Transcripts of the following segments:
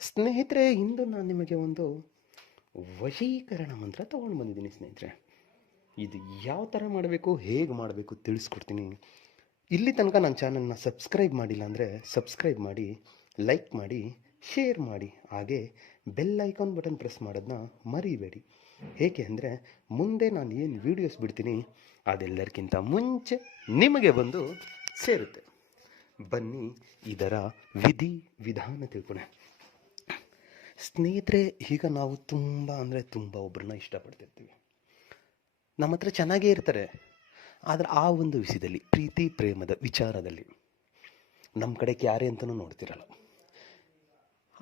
ಸ್ನೇಹಿತರೆ, ಇಂದು ನಾನು ನಿಮಗೆ ಒಂದು ವಶೀಕರಣ ಮಂತ್ರ ತೊಗೊಂಡು ಬಂದಿದ್ದೀನಿ ಸ್ನೇಹಿತರೆ. ಇದು ಯಾವ ಥರ ಮಾಡಬೇಕು, ಹೇಗೆ ಮಾಡಬೇಕು ತಿಳಿಸ್ಕೊಡ್ತೀನಿ. ಇಲ್ಲಿ ತನಕ ನನ್ನ ಚಾನಲ್ನ ಸಬ್ಸ್ಕ್ರೈಬ್ ಮಾಡಿಲ್ಲ ಅಂದರೆ ಸಬ್ಸ್ಕ್ರೈಬ್ ಮಾಡಿ, ಲೈಕ್ ಮಾಡಿ, ಶೇರ್ ಮಾಡಿ, ಹಾಗೆ ಬೆಲ್ ಐಕಾನ್ ಬಟನ್ ಪ್ರೆಸ್ ಮಾಡೋದನ್ನ ಮರಿಬೇಡಿ. ಏಕೆ ಅಂದರೆ ಮುಂದೆ ನಾನು ಏನು ವೀಡಿಯೋಸ್ ಬಿಡ್ತೀನಿ ಅದೆಲ್ಲರಿಗಿಂತ ಮುಂಚೆ ನಿಮಗೆ ಬಂದು ಸೇರುತ್ತೆ. ಬನ್ನಿ ಇದರ ವಿಧಿ ವಿಧಾನ ತಿಳ್ಕೊಳ್ಳೋಣ. ಸ್ನೇಹಿತರೆ, ಈಗ ನಾವು ತುಂಬ ಒಬ್ಬರನ್ನ ಇಷ್ಟಪಡ್ತಿರ್ತೀವಿ. ನಮ್ಮ ಹತ್ರ ಚೆನ್ನಾಗೇ ಇರ್ತಾರೆ, ಆದರೆ ಆ ಒಂದು ವಿಷಯದಲ್ಲಿ, ಪ್ರೀತಿ ಪ್ರೇಮದ ವಿಚಾರದಲ್ಲಿ ನಮ್ಮ ಕಡೆಗೆ ಯಾರೇ ಅಂತಲೂ ನೋಡ್ತಿರಲ್ಲ,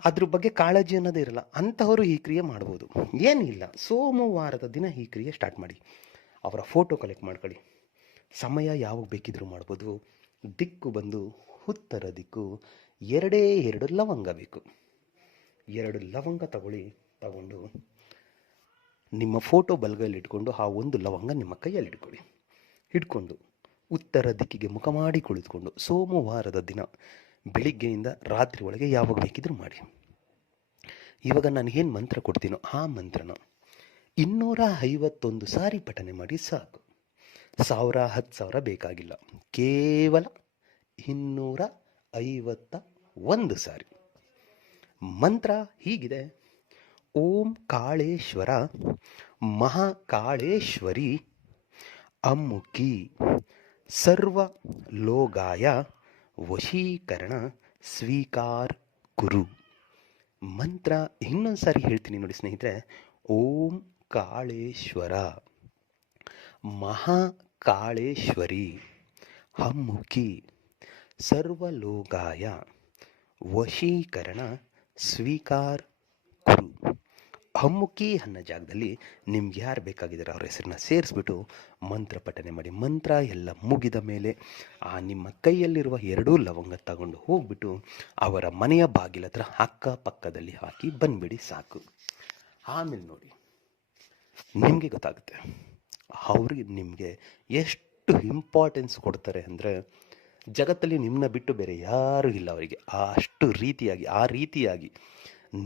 ಅದ್ರ ಬಗ್ಗೆ ಕಾಳಜಿ ಅನ್ನೋದೇ ಇರಲ್ಲ. ಅಂಥವರು ಈ ಕ್ರಿಯೆ ಮಾಡ್ಬೋದು, ಏನಿಲ್ಲ. ಸೋಮವಾರದ ದಿನ ಈ ಕ್ರಿಯೆ ಸ್ಟಾರ್ಟ್ ಮಾಡಿ. ಅವರ ಫೋಟೋ ಕಲೆಕ್ಟ್ ಮಾಡ್ಕೊಳ್ಳಿ. ಸಮಯ ಯಾವಾಗ ಬೇಕಿದ್ರೂ ಮಾಡ್ಬೋದು. ದಿಕ್ಕು ಬಂದು ಉತ್ತರ ದಿಕ್ಕು. 2 ಲವಂಗ ಬೇಕು. 2 ಲವಂಗ ತಗೊಂಡು ನಿಮ್ಮ ಫೋಟೋ ಬಲಗೈಯಲ್ಲಿ ಇಟ್ಕೊಂಡು ಆ ಒಂದು ಲವಂಗ ನಿಮ್ಮ ಕೈಯಲ್ಲಿ ಹಿಡ್ಕೊಂಡು ಉತ್ತರ ದಿಕ್ಕಿಗೆ ಮುಖ ಮಾಡಿ ಕುಳಿತುಕೊಂಡು ಸೋಮವಾರದ ದಿನ ಬೆಳಿಗ್ಗೆಯಿಂದ ರಾತ್ರಿ ಒಳಗೆ ಯಾವಾಗ ಬೇಕಿದ್ರೂ ಮಾಡಿ. ಇವಾಗ ನಾನು ಏನು ಮಂತ್ರ ಕೊಡ್ತೀನೋ ಆ ಮಂತ್ರನ 251 ಸಾರಿ ಪಠನೆ ಮಾಡಿ ಸಾಕು. 1000 10,000 ಬೇಕಾಗಿಲ್ಲ, ಕೇವಲ 251 ಸಾರಿ. ಮಂತ್ರ ಹೀಗಿದೆ: ಓಂ ಕಾಳೇಶ್ವರ ಮಹಾಕಾಳೇಶ್ವರಿ ಅಮ್ಮುಕಿ ಸರ್ವಲೋಗಾಯ ವಶೀಕರಣ ಸ್ವೀಕಾರ ಕುರು. ಮಂತ್ರ ಇನ್ನೊಂದು ಸಾರಿ ಹೇಳ್ತೀನಿ ನೋಡಿ ಸ್ನೇಹಿತರೆ. ಓಂ ಕಾಳೇಶ್ವರ ಮಹಾಕಾಳೇಶ್ವರಿ ಅಮ್ಮುಕಿ ಸರ್ವಲೋಗಾಯ ವಶೀಕರಣ ಸ್ವೀಕಾರ ಕುರು. ಅಮ್ಮುಕಿ ಅನ್ನೋ ಜಾಗದಲ್ಲಿ ನಿಮ್ಗೆ ಯಾರು ಬೇಕಾಗಿದ್ದಾರೆ ಅವ್ರ ಹೆಸರನ್ನ ಸೇರಿಸ್ಬಿಟ್ಟು ಮಂತ್ರ ಪಠನೆ ಮಾಡಿ. ಮಂತ್ರ ಎಲ್ಲ ಮುಗಿದ ಮೇಲೆ ಆ ನಿಮ್ಮ ಕೈಯಲ್ಲಿರುವ 2 ಲವಂಗ ತಗೊಂಡು ಹೋಗ್ಬಿಟ್ಟು ಅವರ ಮನೆಯ ಬಾಗಿಲ ಹತ್ರ ಅಕ್ಕಪಕ್ಕದಲ್ಲಿ ಹಾಕಿ ಬಂದ್ಬಿಡಿ, ಸಾಕು. ಆಮೇಲೆ ನೋಡಿ, ನಿಮಗೆ ಗೊತ್ತಾಗುತ್ತೆ ಅವ್ರಿಗೆ ನಿಮಗೆ ಎಷ್ಟು ಇಂಪಾರ್ಟೆನ್ಸ್ ಕೊಡ್ತಾರೆ ಅಂದರೆ, ಜಗತ್ತಲ್ಲಿ ನಿಮ್ಮನ್ನ ಬಿಟ್ಟು ಬೇರೆ ಯಾರೂ ಇಲ್ಲ ಅವರಿಗೆ. ಆ ರೀತಿಯಾಗಿ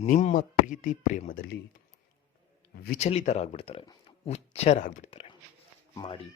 ನಿಮ್ಮ ಪ್ರೀತಿ ಪ್ರೇಮದಲ್ಲಿ ವಿಚಲಿತರಾಗ್ಬಿಡ್ತಾರೆ, ಹುಚ್ಚರಾಗ್ಬಿಡ್ತಾರೆ. ಮಾಡಿ